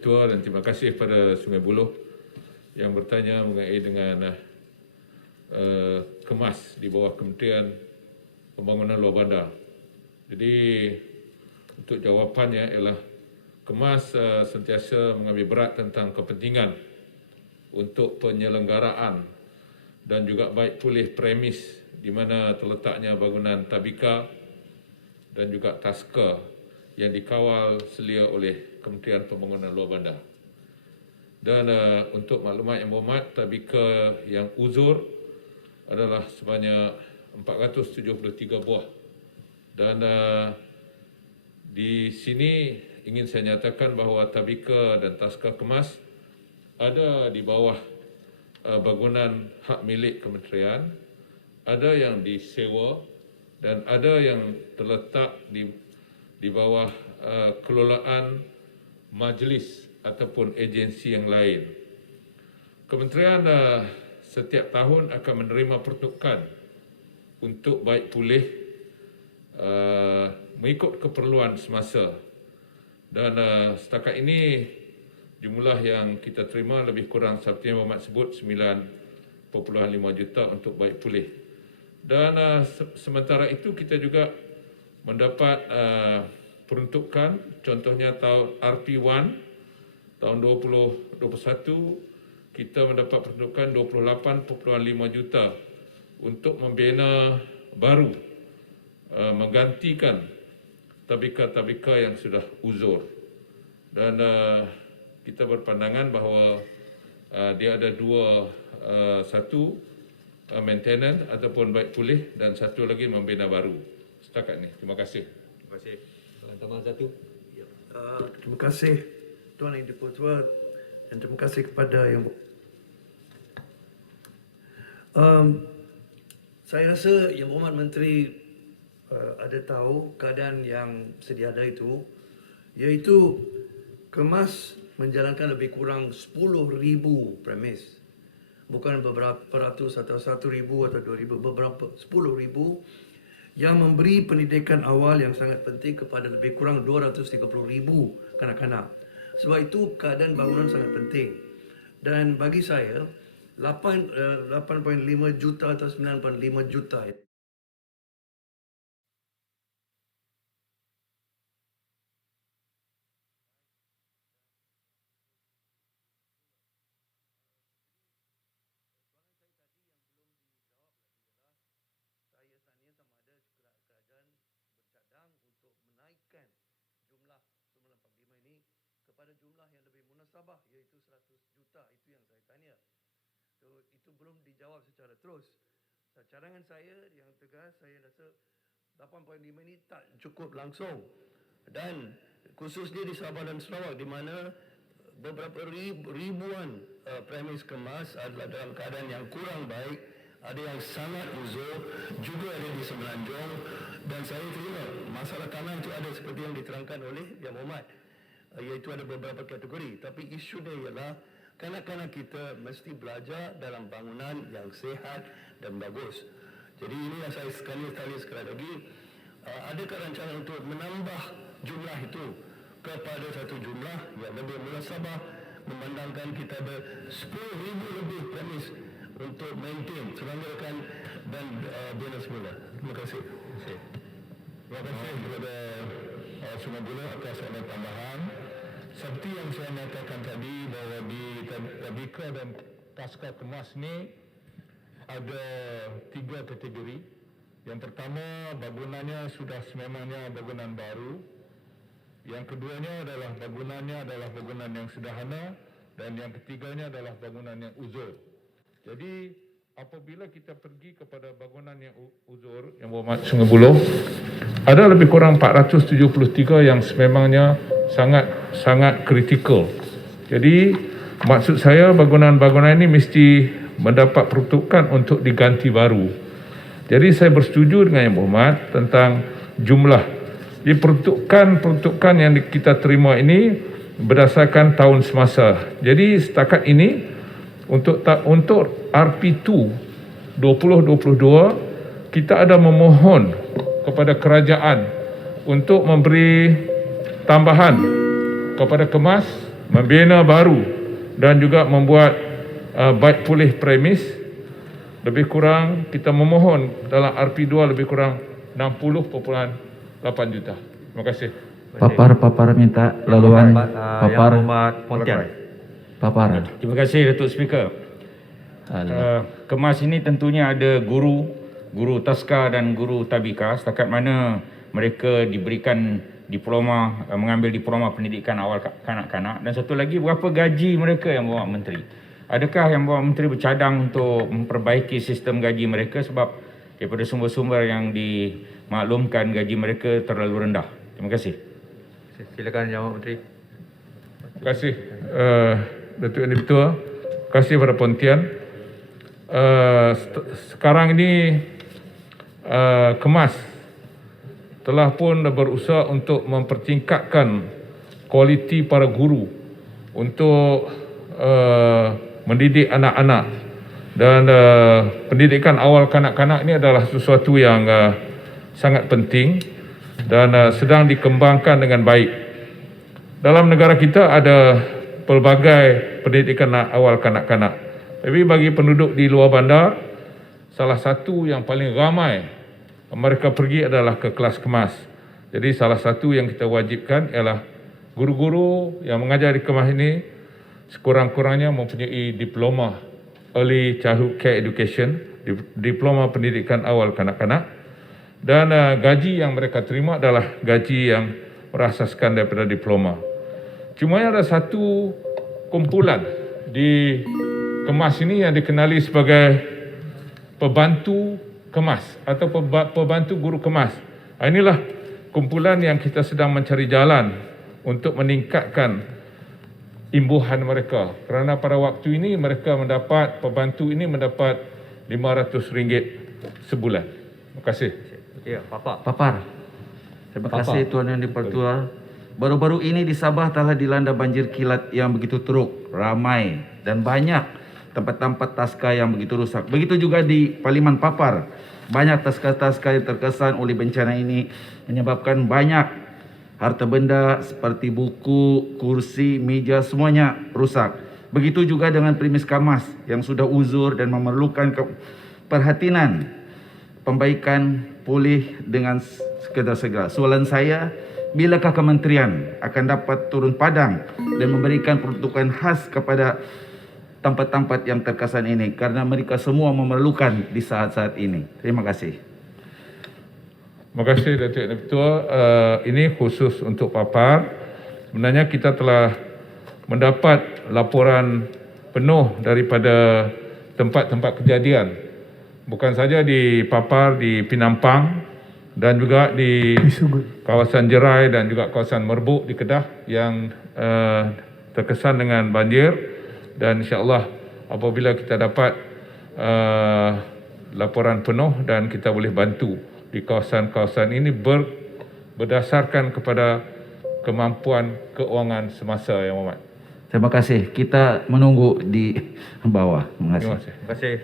Ketua, dan terima kasih kepada Sungai Buloh yang bertanya mengenai dengan kemas di bawah Kementerian Pembangunan Luar Bandar. Jadi untuk jawapannya ialah kemas sentiasa mengambil berat tentang kepentingan untuk penyelenggaraan dan juga baik pulih premis di mana terletaknya bangunan Tabika dan juga Taska yang dikawal selia oleh Kementerian Pembangunan Luar Bandar. Dan untuk maklumat yang berhormat, Tabika yang uzur adalah sebanyak 473 buah. Dan di sini ingin saya nyatakan bahawa Tabika dan Taska Kemas ada di bawah bangunan hak milik kementerian, ada yang disewa dan ada yang terletak di bawah kelolaan majlis ataupun agensi yang lain. Kementerian setiap tahun akan menerima pertukaran untuk baik pulih mengikut keperluan semasa. Dan setakat ini jumlah yang kita terima lebih kurang seperti yang Muhammad sebut 9.5 juta untuk baik pulih. Dan sementara itu kita juga mendapat peruntukan, contohnya tahun RP1 tahun 2021 kita mendapat peruntukan 28.5 juta untuk membina baru, menggantikan tabika-tabika yang sudah uzur. Dan kita berpandangan bahawa dia ada dua, satu maintenance ataupun baik pulih dan satu lagi membina baru. Setakat ini. Terima kasih. Terima kasih. Tambahan satu. Ya, terima kasih Tuan Yang Dipertua dan terima kasih kepada yang saya rasa Yang Berhormat Menteri ada tahu keadaan yang sedia ada itu, iaitu Kemas menjalankan lebih kurang 10,000 premis. Bukan beberapa ratus atau 1,000 atau 2,000, beberapa 10,000 yang memberi pendidikan awal yang sangat penting kepada lebih kurang 230,000 kanak-kanak. Sebab itu keadaan bangunan sangat penting. Dan bagi saya 8.5 juta atau 9.5 juta pada jumlah yang lebih munasabah, iaitu 100 juta. Itu yang saya tanya. Itu belum dijawab secara terus. Cadangan saya yang tegas, saya rasa 8.5 ini tak cukup langsung. Dan khususnya di Sabah dan Sarawak, di mana beberapa ribuan premis kemas adalah dalam keadaan yang kurang baik, ada yang sangat uzur, juga ada di Semenanjung. Dan saya terima masalah tanah itu ada seperti yang diterangkan oleh Yang Berhormat, iaitu ada beberapa kategori. Tapi isunya ialah kanak-kanak kita mesti belajar dalam bangunan yang sihat dan bagus. Jadi ini yang saya sekali lagi, adakah rancangan untuk menambah jumlah itu kepada satu jumlah yang lebih munasabah, memandangkan kita ada 10,000 lebih premis untuk maintain, selanggarkan dan bina semula. Terima kasih. Terima kasih kepada Sungai Buloh atas soalan tambahan. Seperti yang saya nyatakan tadi bahawa di Tabika dan Taska Kemas ni ada 3 kategori. Yang pertama, bangunannya sudah sememangnya bangunan baru. Yang keduanya adalah bangunan yang sederhana, dan yang ketiganya adalah bangunan yang uzur. Jadi apabila kita pergi kepada bangunan yang uzur, Yang Berhormat Sungai Buloh, ada lebih kurang 473 yang sememangnya sangat kritikal. Jadi maksud saya bangunan-bangunan ini mesti mendapat peruntukan untuk diganti baru. Jadi saya bersetuju dengan Yang Berhormat tentang jumlah. Jadi peruntukan yang kita terima ini berdasarkan tahun semasa. Jadi setakat ini untuk RP2 2022 kita ada memohon kepada kerajaan untuk memberi tambahan kepada Kemas membina baru dan juga membuat baik pulih premis. Lebih kurang kita memohon dalam RP2 lebih kurang 60.8 juta. Terima kasih. Papar minta laluan papar. Yang Muhammad Pontian. Papar. Terima kasih Datuk Speaker. Kemas ini tentunya ada guru taska dan guru tabika setakat mana mereka diberikan diploma, mengambil diploma pendidikan awal kanak-kanak. Dan satu lagi, berapa gaji mereka yang bawa menteri? Adakah yang bawa menteri bercadang untuk memperbaiki sistem gaji mereka sebab daripada sumber-sumber yang dimaklumkan gaji mereka terlalu rendah? Terima kasih. Silakan Jawab Menteri. Terima kasih Datuk Yang Dipertua. Terima kasih kepada Pontian. Sekarang ini Kemas telah pun berusaha untuk mempertingkatkan kualiti para guru untuk mendidik anak-anak, dan pendidikan awal kanak-kanak ini adalah sesuatu yang sangat penting dan sedang dikembangkan dengan baik. Dalam negara kita ada pelbagai pendidikan awal kanak-kanak. Tapi bagi penduduk di luar bandar, salah satu yang paling ramai mereka pergi adalah ke kelas Kemas. Jadi salah satu yang kita wajibkan ialah guru-guru yang mengajar di Kemas ini sekurang-kurangnya mempunyai diploma Early Childhood Care Education, diploma pendidikan awal kanak-kanak, dan gaji yang mereka terima adalah gaji yang berasaskan daripada diploma. Cuma ada satu kumpulan di Kemas ini yang dikenali sebagai pembantu Kemas atau pembantu guru Kemas. Inilah kumpulan yang kita sedang mencari jalan untuk meningkatkan imbuhan mereka. Kerana pada waktu ini mereka mendapat, pembantu ini mendapat RM500 sebulan. Terima kasih. Ya, Papa. Papar. Terima kasih Tuan Yang Dipertua. Baru-baru ini di Sabah telah dilanda banjir kilat yang begitu teruk, ramai dan banyak tempat-tempat taska yang begitu rusak. Begitu juga di Parlimen Papar. Banyak taska-taska yang terkesan oleh bencana ini menyebabkan banyak harta benda seperti buku, kursi, meja semuanya rusak. Begitu juga dengan premis Kemas yang sudah uzur dan memerlukan perhatian pembaikan pulih dengan segera. Soalan saya, bilakah kementerian akan dapat turun padang dan memberikan peruntukan khas kepada tempat-tempat yang terkesan ini karena mereka semua memerlukan di saat-saat ini. Terima kasih. Terima kasih Datuk Yang Dipertua. Ini khusus untuk Papar. Sebenarnya kita telah mendapat laporan penuh daripada tempat-tempat kejadian. Bukan saja di Papar, di Pinampang dan juga di kawasan Jerai dan juga kawasan Merbuk di Kedah yang terkesan dengan banjir. Dan insya-Allah apabila kita dapat laporan penuh dan kita boleh bantu di kawasan-kawasan ini berdasarkan kepada kemampuan keuangan semasa Yang Hormat. Terima kasih. Kita menunggu di bawah. Terima kasih. Terima kasih. Terima kasih.